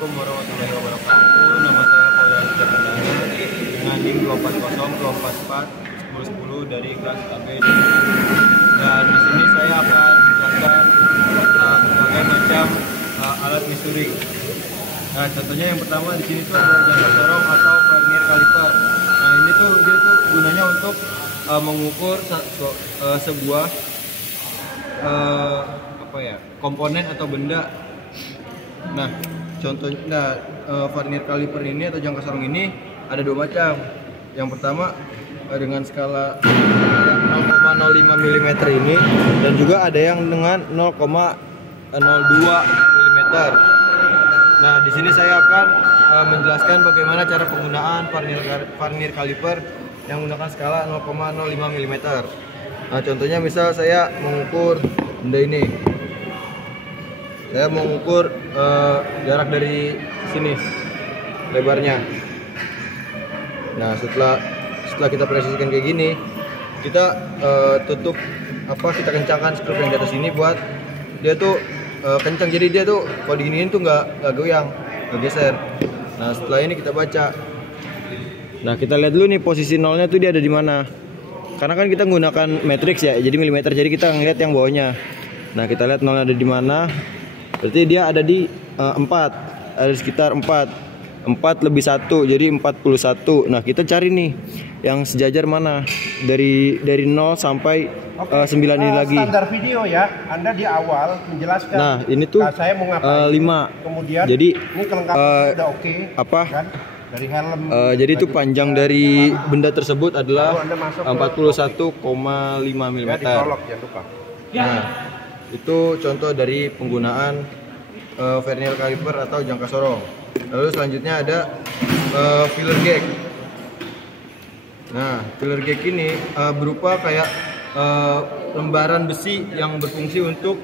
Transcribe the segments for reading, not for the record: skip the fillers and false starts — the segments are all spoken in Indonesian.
Assalamualaikum warahmatullahi wabarakatuh. Nama saya Koyan Chandana dengan NIM 240 244 1010 dari kelas AB. Dan di sini saya akan menjelaskan berbagai macam alat measuring. Nah, contohnya yang pertama di sini tuh ada jangka sorong atau vernier caliper. Nah, ini tuh dia tuh gunanya untuk mengukur sebuah komponen atau benda. Nah, contohnya vernier caliper ini atau jangka sorong ini ada dua macam. Yang pertama dengan skala 0,05 mm ini, dan juga ada yang dengan 0,02 mm. Nah, di sini saya akan menjelaskan bagaimana cara penggunaan vernier caliper yang menggunakan skala 0,05 mm. Nah, contohnya misal saya mengukur benda ini. Saya mengukur jarak dari sini lebarnya. Nah, setelah kita presisikan kayak gini, kita tutup kita kencangkan skrup yang di atas ini buat dia tuh kencang. Jadi dia tuh kalau diginiin tuh nggak goyang, nggak geser. Nah, setelah ini kita baca. Nah, kita lihat dulu nih posisi nolnya tuh dia ada di mana. Karena kan kita menggunakan matriks ya, jadi milimeter. Jadi kita ngeliat yang bawahnya. Nah, kita lihat nolnya ada di mana. Berarti dia ada di 4, ada sekitar 4 lebih 1, jadi 41. Nah, kita cari nih yang sejajar mana dari 0 sampai 9 ini lagi. Standar video ya, Anda di awal menjelaskan. Nah, ini tuh saya mau ngapain. 5. Kemudian jadi ini kelengkapan udah oke. Kan? Dari helm. Jadi itu panjang dari benda tersebut adalah 41,5 mm. Ya, ditolok, jangan lupa. Nah, itu contoh dari penggunaan vernier caliper atau jangka sorong. Lalu selanjutnya ada filler gauge. Nah, filler gauge ini berupa kayak lembaran besi yang berfungsi untuk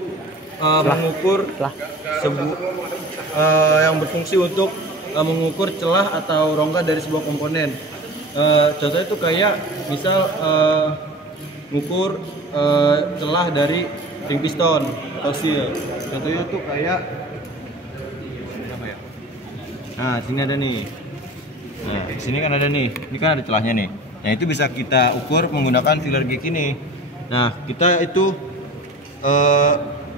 mengukur celah atau rongga dari sebuah komponen. Contohnya itu kayak misal mengukur celah dari ring piston atau seal. Contohnya tuh kayak nah, sini ada nih. Nah, sini kan ada nih. Ini kan ada celahnya nih. Nah, itu bisa kita ukur menggunakan filler gauge ini. Nah, kita itu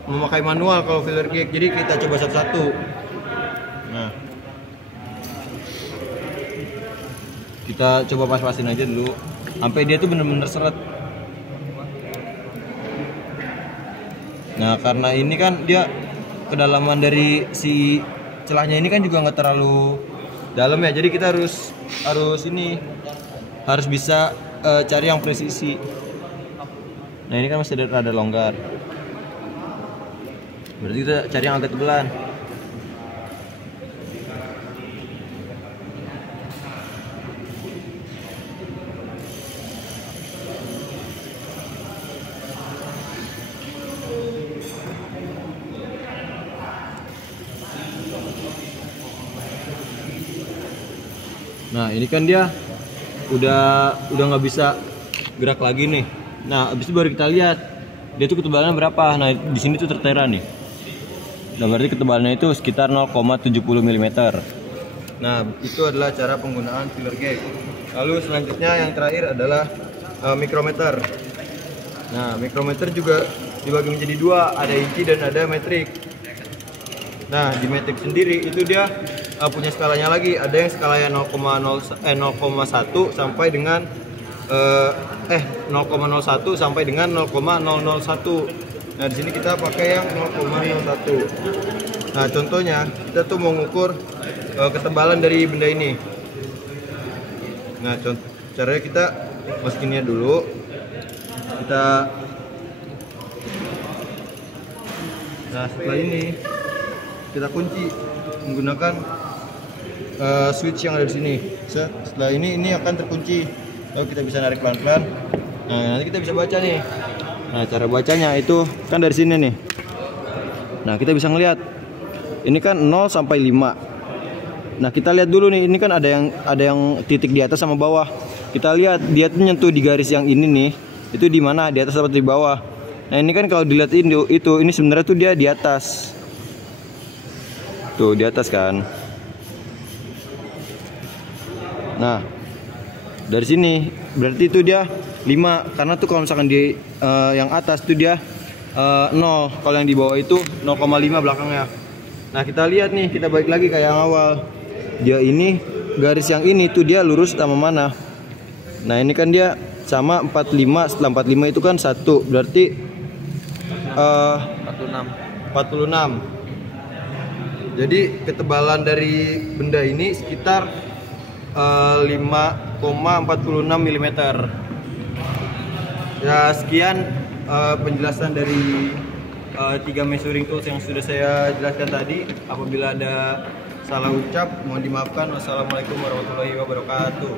memakai manual kalau filler gauge. Jadi kita coba satu-satu. Nah, kita coba pas-pasin aja dulu sampai dia tuh bener-bener seret. Nah, karena ini kan dia kedalaman dari si celahnya ini kan juga nggak terlalu dalam ya, jadi kita harus bisa cari yang presisi. Nah, ini kan masih ada longgar, berarti kita cari yang agak tebelan. Nah, ini kan dia udah nggak bisa gerak lagi nih. Nah, habis itu baru kita lihat dia tuh ketebalannya berapa. Nah, di sini tuh tertera nih. Nah, berarti ketebalannya itu sekitar 0,70 mm. Nah, itu adalah cara penggunaan filler gauge. Lalu selanjutnya yang terakhir adalah mikrometer. Nah, mikrometer juga dibagi menjadi dua, ada inci dan ada metrik. Nah, di metrik sendiri itu dia punya skalanya lagi. Ada yang skalanya 0,1 sampai dengan 0,01 sampai dengan 0,001. Nah, di sini kita pakai yang 0,01. Nah, contohnya kita tuh mau mengukur ketebalan dari benda ini. Nah, caranya kita masukinnya dulu. Nah, setelah ini kita kunci menggunakan switch yang ada di sini. Setelah ini akan terkunci. Lalu kita bisa narik pelan-pelan. Nah, nanti kita bisa baca nih. Nah, cara bacanya itu kan dari sini nih. Nah, kita bisa ngelihat ini kan 0 sampai 5. Nah, kita lihat dulu nih, ini kan ada yang titik di atas sama bawah. Kita lihat dia tuh nyentuh di garis yang ini nih. Itu di mana? Di atas atau di bawah? Nah, ini kan kalau dilihat ini sebenarnya tuh dia di atas. Tuh di atas kan. Nah, dari sini berarti itu dia 5, karena tuh kalau misalkan di yang atas tuh dia 0, kalau yang di bawah itu 0,5 belakangnya. Nah, kita lihat nih, kita balik lagi kayak yang awal. Dia ini garis yang ini tuh dia lurus sama mana? Nah, ini kan dia sama 45, setelah 45 itu kan 1, berarti 46. Jadi ketebalan dari benda ini sekitar 5,46 mm. Ya, sekian penjelasan dari 3 measuring tools yang sudah saya jelaskan tadi. Apabila ada salah ucap mohon dimaafkan. Wassalamualaikum warahmatullahi wabarakatuh.